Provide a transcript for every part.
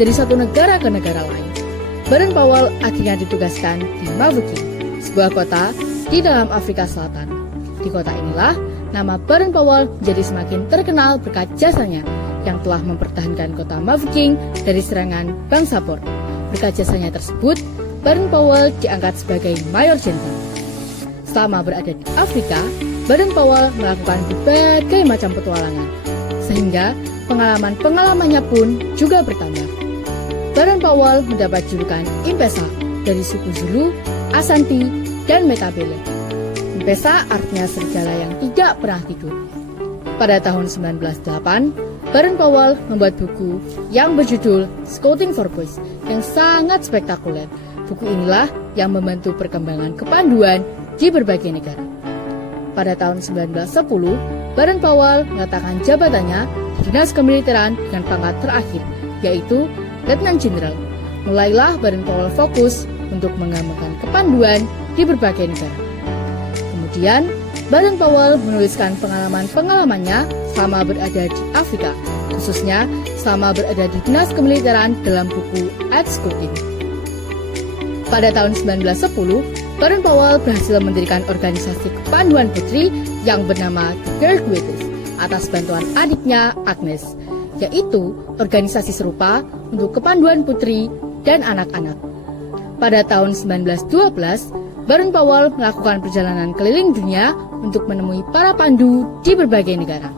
dari satu negara ke negara lain. Baden-Powell akhirnya ditugaskan di Mafeking, sebuah kota di dalam Afrika Selatan. Di kota inilah, nama Baden-Powell menjadi semakin terkenal berkat jasanya yang telah mempertahankan kota Mafeking dari serangan bangsa Boer. Berkat jasanya tersebut, Baden-Powell diangkat sebagai Mayor Jenderal. Selama berada di Afrika, Baden-Powell melakukan berbagai macam petualangan, sehingga pengalaman-pengalamannya pun juga bertambah. Baden-Powell mendapat julukan Impesa dari suku Zulu, Ashanti, dan Metabele. Impesa artinya serigala yang tidak pernah tidur. Pada tahun 1908, Baden-Powell membuat buku yang berjudul Scouting for Boys yang sangat spektakuler. Buku inilah yang membantu perkembangan kepanduan di berbagai negara. Pada tahun 1910, Baden-Powell meletakkan jabatannya di dinas kemiliteran dengan pangkat terakhir, yaitu Letnan Jenderal. Mulailah Baden-Powell fokus untuk mengembangkan kepanduan di berbagai negara. Kemudian, Baden-Powell menuliskan pengalaman-pengalamannya selama berada di Afrika, khususnya selama berada di dinas kemiliteran dalam buku At Scouting. Pada tahun 1910, Baden-Powell berhasil mendirikan organisasi kepanduan putri yang bernama The Girl Guides atas bantuan adiknya Agnes, yaitu organisasi serupa untuk kepanduan putri dan anak-anak. Pada tahun 1912, Baden-Powell melakukan perjalanan keliling dunia untuk menemui para pandu di berbagai negara.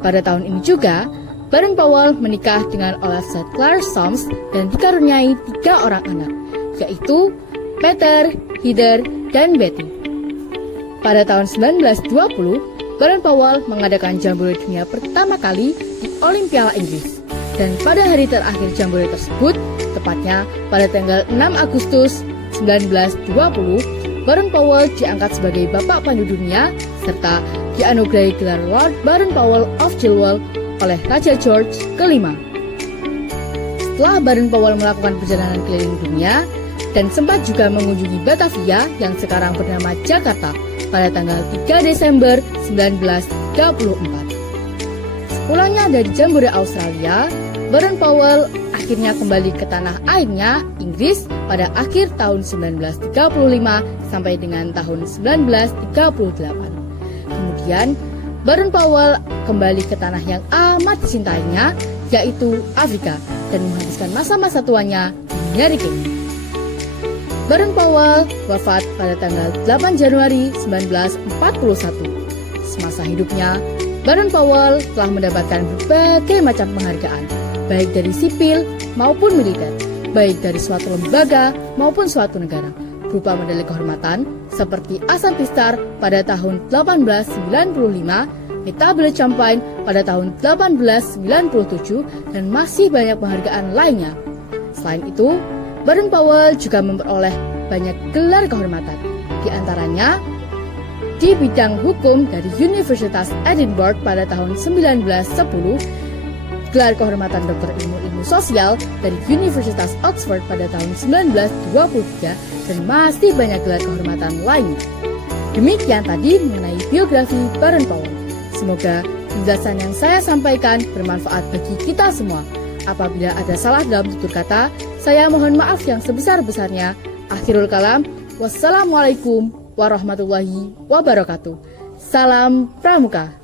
Pada tahun ini juga, Baden-Powell menikah dengan Olafsted Clare Soms dan dikaruniai 3 orang anak, yaitu Peter, Heather, dan Betty. Pada tahun 1920, Baden-Powell mengadakan jambore dunia pertama kali di Olimpiade Inggris. Dan pada hari terakhir jambore tersebut, tepatnya pada tanggal 6 Agustus 1920, Baden-Powell diangkat sebagai Bapak Pandu Dunia serta dianugerahi gelar Lord Baden-Powell of Chilwell oleh Raja George ke-5. Setelah Baden-Powell melakukan perjalanan keliling dunia dan sempat juga mengunjungi Batavia yang sekarang bernama Jakarta pada tanggal 3 Desember 1934. Sepulangnya dari jambore Australia, Baden-Powell akhirnya kembali ke tanah airnya, Inggris, pada akhir tahun 1935 sampai dengan tahun 1938. Kemudian, Baden-Powell kembali ke tanah yang amat disintainya, yaitu Afrika, dan menghabiskan masa-masa tuanya di Nyeri Kenya. Baden-Powell wafat pada tanggal 8 Januari 1941. Semasa hidupnya, Baden-Powell telah mendapatkan berbagai macam penghargaan, baik dari sipil maupun militer, baik dari suatu lembaga maupun suatu negara, berupa medali kehormatan seperti Ashanti Star pada tahun 1895, Metabele Champagne pada tahun 1897, dan masih banyak penghargaan lainnya. Selain itu, Baden-Powell juga memperoleh banyak gelar kehormatan, di antaranya di bidang hukum dari Universitas Edinburgh pada tahun 1910, gelar kehormatan dokter ilmu sosial dari Universitas Oxford pada tahun 1923, dan masih banyak gelar kehormatan lainnya. Demikian tadi mengenai biografi Baden-Powell. Semoga penjelasan yang saya sampaikan bermanfaat bagi kita semua. Apabila ada salah dalam tutur kata, saya mohon maaf yang sebesar-besarnya. Akhirul kalam, wassalamualaikum warahmatullahi wabarakatuh. Salam Pramuka.